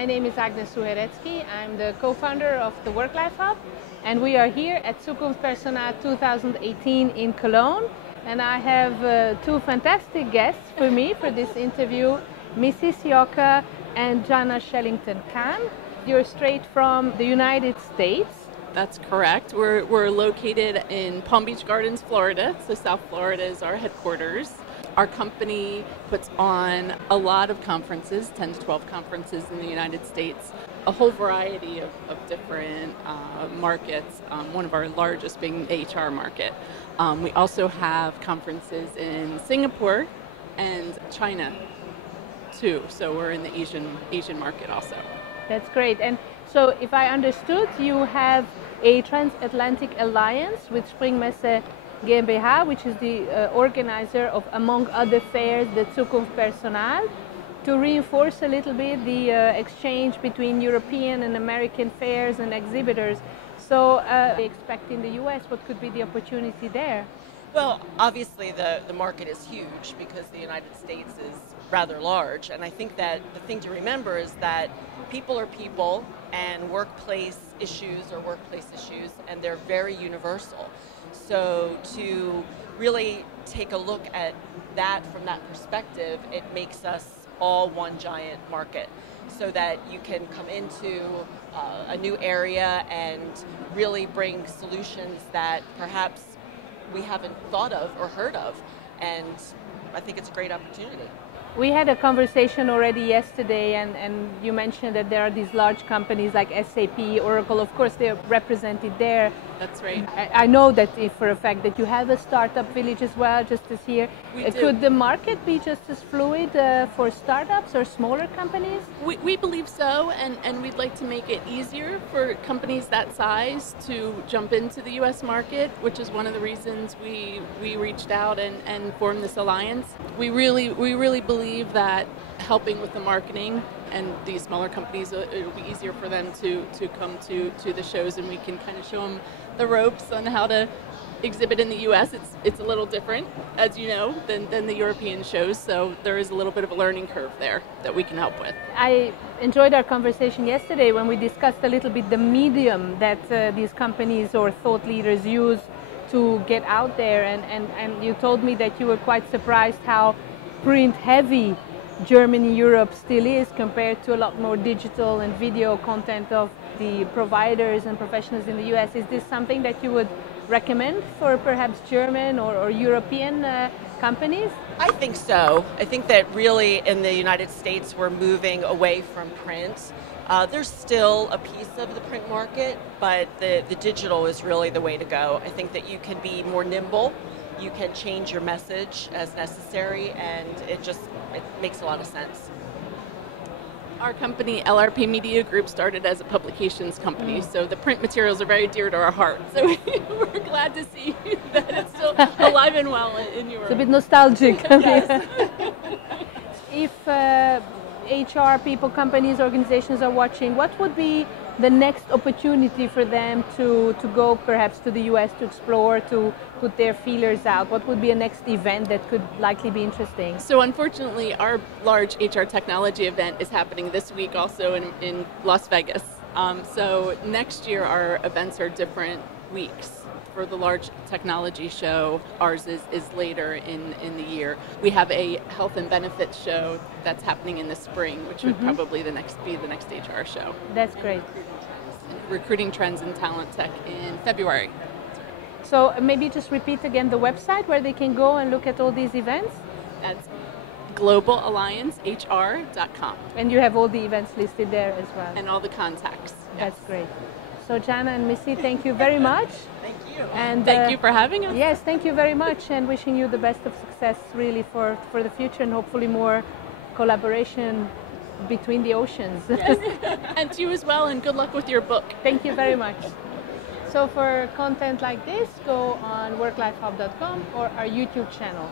my name is Agnes Uhereczky. I'm the co-founder of the WorkLife HUB, and we are here at Zukunft Personal 2018 in Cologne. And I have two fantastic guests for me for this interview, Mrs. Yoka and Jana Shellington-Khan. You're straight from the United States. That's correct. We're located in Palm Beach Gardens, Florida. So South Florida is our headquarters. Our company puts on a lot of conferences, 10 to 12 conferences in the United States, a whole variety of different markets, one of our largest being the HR market. We also have conferences in Singapore and China too, so we're in the Asian market also. That's great. And so if I understood, you have a transatlantic alliance with Springmesse GmbH, which is the organizer of, among other fairs, the Zukunft Personal, to reinforce a little bit the exchange between European and American fairs and exhibitors. So expect in the US, what could be the opportunity there? Well, obviously the market is huge because the United States is rather large, and I think that the thing to remember is that people are people, and workplace issues are workplace issues, and they're very universal. So to really take a look at that from that perspective, it makes us all one giant market, so that you can come into a new area and really bring solutions that perhaps we haven't thought of or heard of, and I think it's a great opportunity. We had a conversation already yesterday, and you mentioned that there are these large companies like SAP, Oracle. Of course, they're represented there. That's right. I know that for a fact that you have a startup village as well, just as here. Could the market be just as fluid for startups or smaller companies? We believe so, and we'd like to make it easier for companies that size to jump into the U.S. market, which is one of the reasons we reached out and formed this alliance. We really believe that helping with the marketing and these smaller companies, it'll be easier for them to come to the shows, and we can kind of show them the ropes on how to exhibit in the U.S. It's a little different, as you know, than the European shows, so there is a little bit of a learning curve there that we can help with. I enjoyed our conversation yesterday when we discussed a little bit the medium that these companies or thought leaders use to get out there, and you told me that you were quite surprised how print heavy Germany, Europe still is compared to a lot more digital and video content of the providers and professionals in the US. Is this something that you would recommend for perhaps German or European companies? I think so. I think that really in the United States we're moving away from print. There's still a piece of the print market, but the digital is really the way to go. I think that you can be more nimble. You can change your message as necessary, and it makes a lot of sense. Our company, LRP Media Group, started as a publications company, so the print materials are very dear to our heart. So we're glad to see that it's still alive and well in Europe. It's a bit nostalgic. Yes. If HR people, companies, organizations are watching, what would be the next opportunity for them to go perhaps to the US to explore, to put their feelers out? What would be a next event that could likely be interesting? So unfortunately, our large HR technology event is happening this week also in Las Vegas. So next year our events are different weeks. For the large technology show, ours is later in the year. We have a health and benefits show that's happening in the spring, which would probably be the next HR show. That's great. Recruiting trends and talent tech in February. So maybe just repeat again the website where they can go and look at all these events. That's globalalliancehr.com. And you have all the events listed there as well. And all the contacts. Yes. That's great. So Jana and Missy, thank you very much. Thank you. And thank you for having us. Yes, thank you very much, and wishing you the best of success really for the future, and hopefully more collaboration between the oceans. Yes. And to you as well, and good luck with your book. Thank you very much. So for content like this, go on worklifehub.com or our YouTube channel.